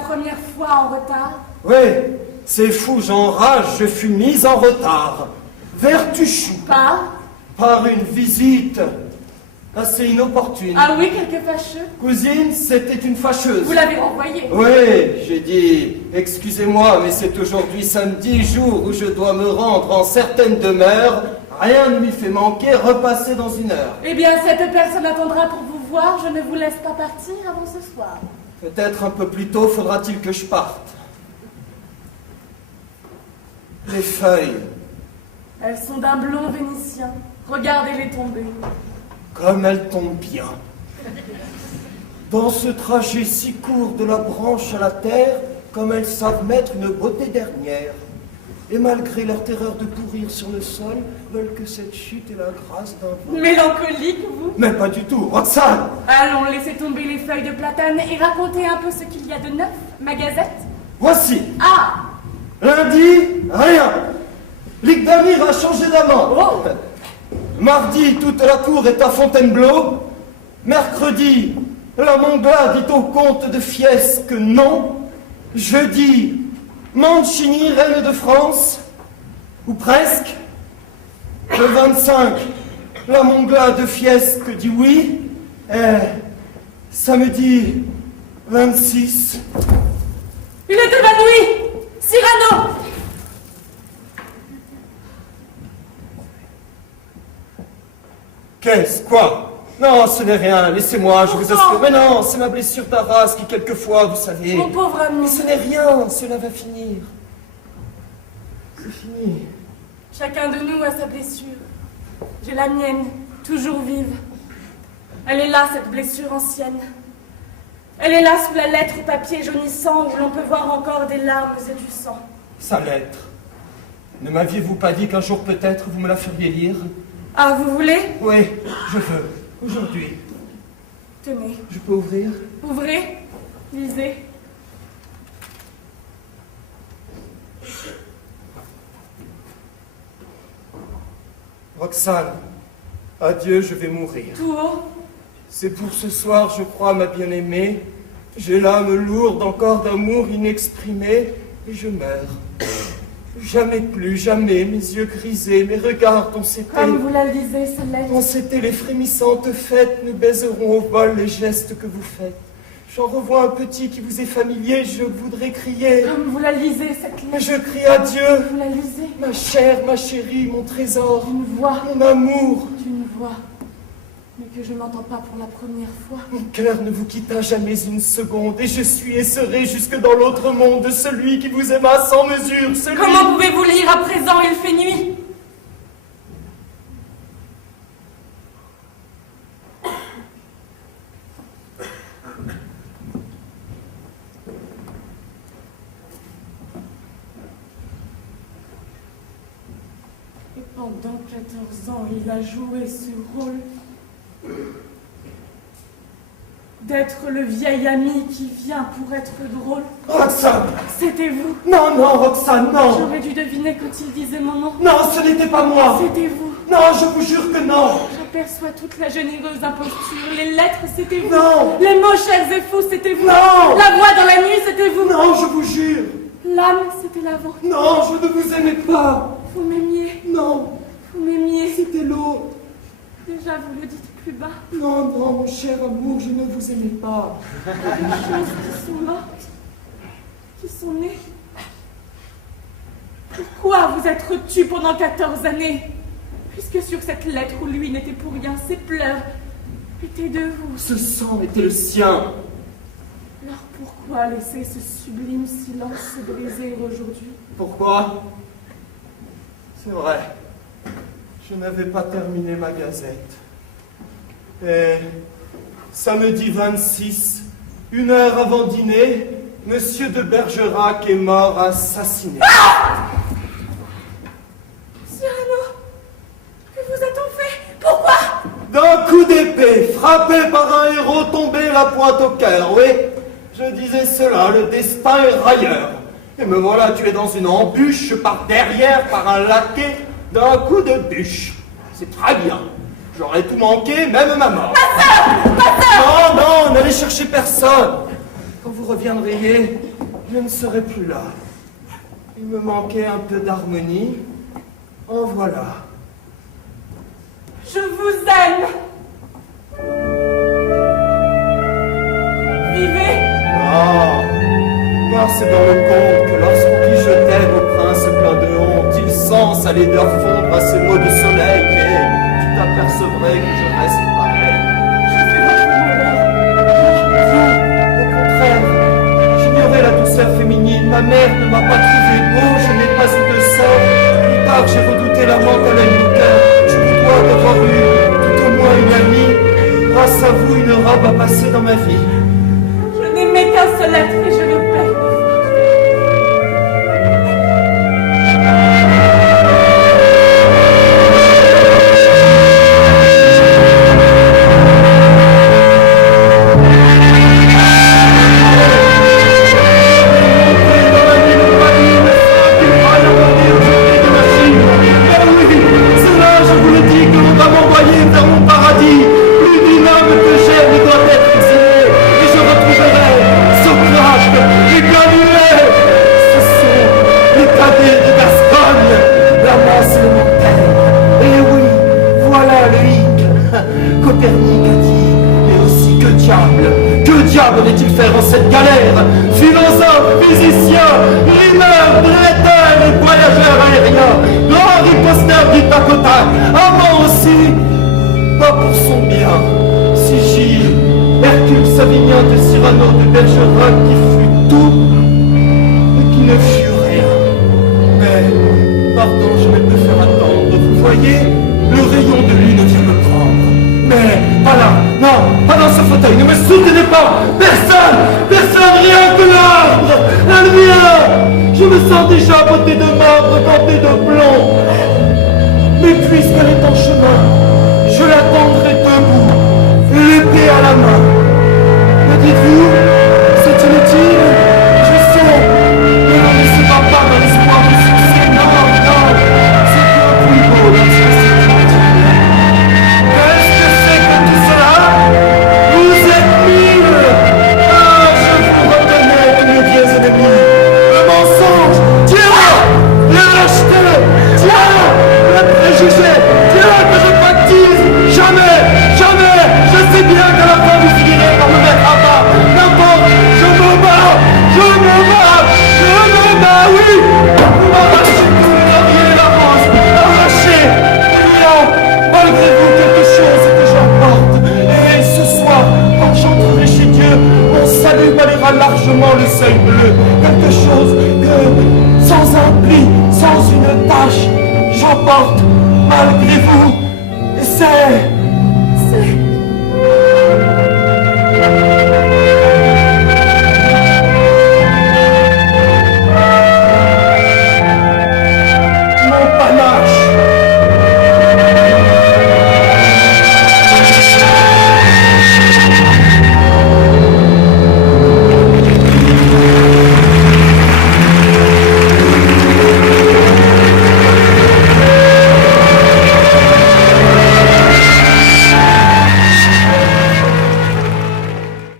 première fois en retard? Oui, c'est fou, j'enrage, je fus mise en retard. Vertuchou. Par une visite assez inopportune. Ah oui, quelque fâcheux. Cousine, c'était une fâcheuse. Vous l'avez renvoyée? Oui, j'ai dit, excusez-moi, mais c'est aujourd'hui samedi, jour où je dois me rendre en certaines demeures. Rien ne m'y fait manquer, repasser dans une heure. Eh bien, cette personne attendra pour vous voir. Je ne vous laisse pas partir avant ce soir. Peut-être un peu plus tôt faudra-t-il que je parte. Les feuilles. Elles sont d'un blond vénitien. Regardez-les tomber. Comme elles tombent bien. Dans ce trajet si court de la branche à la terre, comme elles savent mettre une beauté dernière. Et malgré leur terreur de pourrir sur le sol, veulent que cette chute ait la grâce d'un vent. Mélancolique, vous? Mais pas du tout, Roxane! Allons, laissez tomber les feuilles de platane et racontez un peu ce qu'il y a de neuf, ma gazette. Voici! Ah! Lundi, rien! Ligdamir a changé d'amant. Oh! Mardi, toute la cour est à Fontainebleau. Mercredi, la Mongla dit au comte de Fiesque que non. Jeudi, Mancini, reine de France, ou presque. Le 25, la Mongla de Fiesque dit oui. Et samedi 26. Il est évanoui! Cyrano! Qu'est-ce? Quoi? Non, ce n'est rien, laissez-moi, je vous assure. Mais non, c'est ma blessure d'Arras qui, quelquefois, vous savez... Mon pauvre ami. Mais ce n'est rien, cela va finir. C'est fini. Chacun de nous a sa blessure. J'ai la mienne, toujours vive. Elle est là, cette blessure ancienne. Elle est là sous la lettre au papier jaunissant où l'on peut voir encore des larmes et du sang. Sa lettre. Ne m'aviez-vous pas dit qu'un jour peut-être vous me la feriez lire? Ah, vous voulez? Oui, je veux. Aujourd'hui. Tenez. Je peux ouvrir? Ouvrez. Lisez. Roxane, adieu, je vais mourir. Tout haut. C'est pour ce soir, je crois, ma bien-aimée. J'ai l'âme lourde encore d'amour inexprimé et je meurs. Jamais plus, jamais, mes yeux grisés, mes regards dont c'était... Comme vous la lisez, cette lettre. Dont c'était les frémissantes fêtes, nous baiserons au vol les gestes que vous faites. J'en revois un petit qui vous est familier, je voudrais crier. Comme vous la lisez, cette Mais lettre. je crie adieu. Vous la lisez. Ma chère, ma chérie, mon trésor. D'une voix. Mon amour. D'une voix. Mais que je n'entends pas pour la première fois. Mon cœur ne vous quitta jamais une seconde, et je suis et serai jusque dans l'autre monde de celui qui vous aima sans mesure, celui... Comment pouvez-vous lire à présent? Il fait nuit. Et pendant 14 ans, il a joué ce rôle d'être le vieil ami qui vient pour être drôle. Roxane! C'était vous. Non, non, Roxane, non! J'aurais dû deviner quand il disait mon nom. Non, ce n'était pas moi! C'était vous. Non, je vous jure que non! J'aperçois toute la généreuse imposture. Les lettres, c'était vous. Non! Les mots chers et fous, c'était vous. Non! La voix dans la nuit, c'était vous. Non, je vous jure! L'âme, c'était la vôtre. Non, je ne vous aimais pas! Vous m'aimiez. Non, Vous m'aimiez. c'était l'autre! Déjà, vous le dites plus bas. Non, non, mon cher amour, je ne vous aimais pas! Des choses qui sont mortes, qui sont nées. Pourquoi vous être tu pendant 14 années? Puisque sur cette lettre où lui n'était pour rien, ses pleurs étaient de vous. Ce sang était le sien! Alors pourquoi laisser ce sublime silence se briser aujourd'hui? Pourquoi? C'est vrai, je n'avais pas terminé ma gazette. Et samedi 26, 1 heure avant dîner, Monsieur de Bergerac est mort assassiné. Ah! Cyrano, que vous a-t-on fait? Pourquoi? D'un coup d'épée, frappé par un héros tombé la pointe au cœur, oui. Je disais cela, le destin est railleur. Et me voilà tué dans une embûche par derrière par un laquais d'un coup de bûche. C'est très bien. J'aurais tout manqué, même ma mort. Ma sœur! Non, non, n'allez chercher personne. Quand vous reviendriez, je ne serai plus là. Il me manquait un peu d'harmonie. En voilà. Je vous aime. Vivez. Ah, car c'est dans le conte que lorsqu'on dit je t'aime au prince plein de honte, il sent sa laideur fondre à ces mots de soleil, et tu t'apercevrais que je reste pareil. Je fais votre malheur. Vous, au contraire, j'ignorais la douceur féminine, ma mère ne m'a pas trouvé beau, je n'ai pas eu de sort. Plus tard, j'ai redouté la mort à l'œil au cœur. Je vous dois d'avoir eu tout au moins une amie. Grâce à vous, une robe a passé dans ma vie. Je n'aimais qu'un seul être et je le perds. Allait-il faire en cette galère? Philosophe, physicien, rimeur, bretteur et voyageur aérien, grand riposteur du tac au tac, amant aussi, pas pour son bien. Sigille, Hercule Savinien de Cyrano de Bergerac qui fut tout et qui ne fut rien. Mais, pardon, je ne peux faire attendre. Vous voyez, le rayon de lune vient me prendre. Mais, pas là, non, pas dans ce fauteuil, ne me soutenez pas, personne, rien que l'arbre, la lumière, je me sens déjà botté de marbre, ganté de plomb. Mais puisqu'elle est en chemin, je l'attendrai debout, l'épée à la main. Me dites-vous, c'est inutile, je sais, ne me laissez pas dans l'espoir du succès, non, c'est bien plus beau lorsque c'est largement le seuil bleu, quelque chose que, sans un pli, sans une tache, j'emporte malgré vous, et c'est